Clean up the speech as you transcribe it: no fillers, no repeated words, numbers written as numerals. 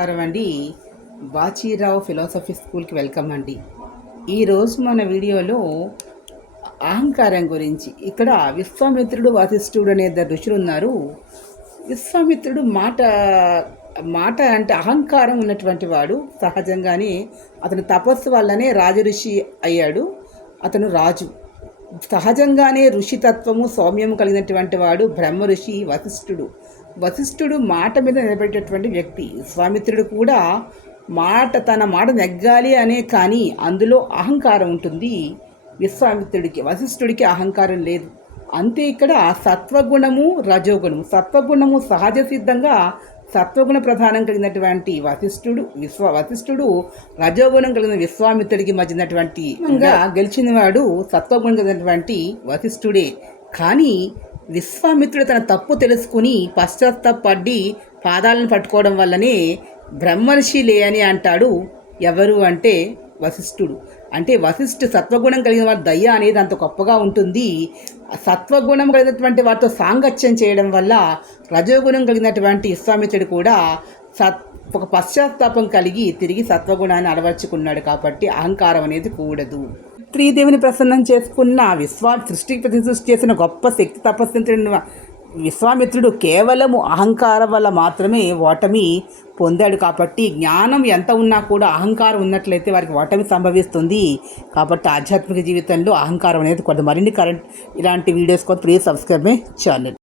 నమస్కారం అండి. బాచీరావు ఫిలాసఫీ స్కూల్కి వెల్కమ్ అండి. ఈరోజు మన వీడియోలో అహంకారం గురించి. ఇక్కడ విశ్వామిత్రుడు వశిష్ఠుడు అనే ఇద్దరు ఋషులు ఉన్నారు. విశ్వామిత్రుడు మాట మాట అంటే అహంకారం ఉన్నటువంటి వాడు. సహజంగానే అతని తపస్సు వల్లనే రాజఋషి అయ్యాడు. అతను రాజు. సహజంగానే ఋషితత్వము సౌమ్యము కలిగినటువంటి వాడు బ్రహ్మ ఋషి వశిష్ఠుడు మాట మీద నిలబెట్టేటువంటి వ్యక్తి. విశ్వామిత్రుడు కూడా తన మాట నెగ్గాలి అనే, కానీ అందులో అహంకారం ఉంటుంది విశ్వామిత్రుడికి. వశిష్ఠుడికి అహంకారం లేదు. అంతే ఇక్కడ సత్వగుణము రజోగుణము. సత్వగుణము సహజ సిద్ధంగా సత్వగుణ ప్రధానం కలిగినటువంటి వశిష్ఠుడు రజోగుణం కలిగిన విశ్వామిత్రుడికి మధ్యనటువంటి గెలిచిన వాడు సత్వగుణం కలిగినటువంటి వశిష్ఠుడే. కానీ విశ్వామిత్రుడు తన తప్పు తెలుసుకుని పశ్చాత్తాపడి పాదాలను పట్టుకోవడం వల్లనే బ్రహ్మర్షిలే అని అంటాడు. ఎవరు అంటే వశిష్ఠుడు. అంటే సత్వగుణం కలిగిన వారి దయ అనేది అంత గొప్పగా ఉంటుంది. సత్వగుణం కలిగినటువంటి వారితో సాంగత్యం చేయడం వల్ల రజోగుణం కలిగినటువంటి విశ్వామిత్రుడు కూడా ఒక పశ్చాత్తాపం కలిగి తిరిగి సత్వగుణాన్ని అలవర్చుకున్నాడు. కాబట్టి అహంకారం అనేది కూడదు. శ్రీదేవిని ప్రసన్నం చేసుకున్న సృష్టికి ప్రతిసృష్టి చేసిన గొప్ప శక్తి తపస్సు విశ్వామిత్రుడు కేవలము అహంకారం వల్ల మాత్రమే ఓటమి పొందాడు. కాబట్టి జ్ఞానం ఎంత ఉన్నా కూడా అహంకారం ఉన్నట్లయితే వారికి ఓటమి సంభవిస్తుంది. కాబట్టి ఆధ్యాత్మిక జీవితంలో అహంకారం అనేది కొంత. మరిన్ని ఇలాంటి వీడియోస్ కోసం ప్లీజ్ సబ్స్క్రైబ్ మై ఛానల్.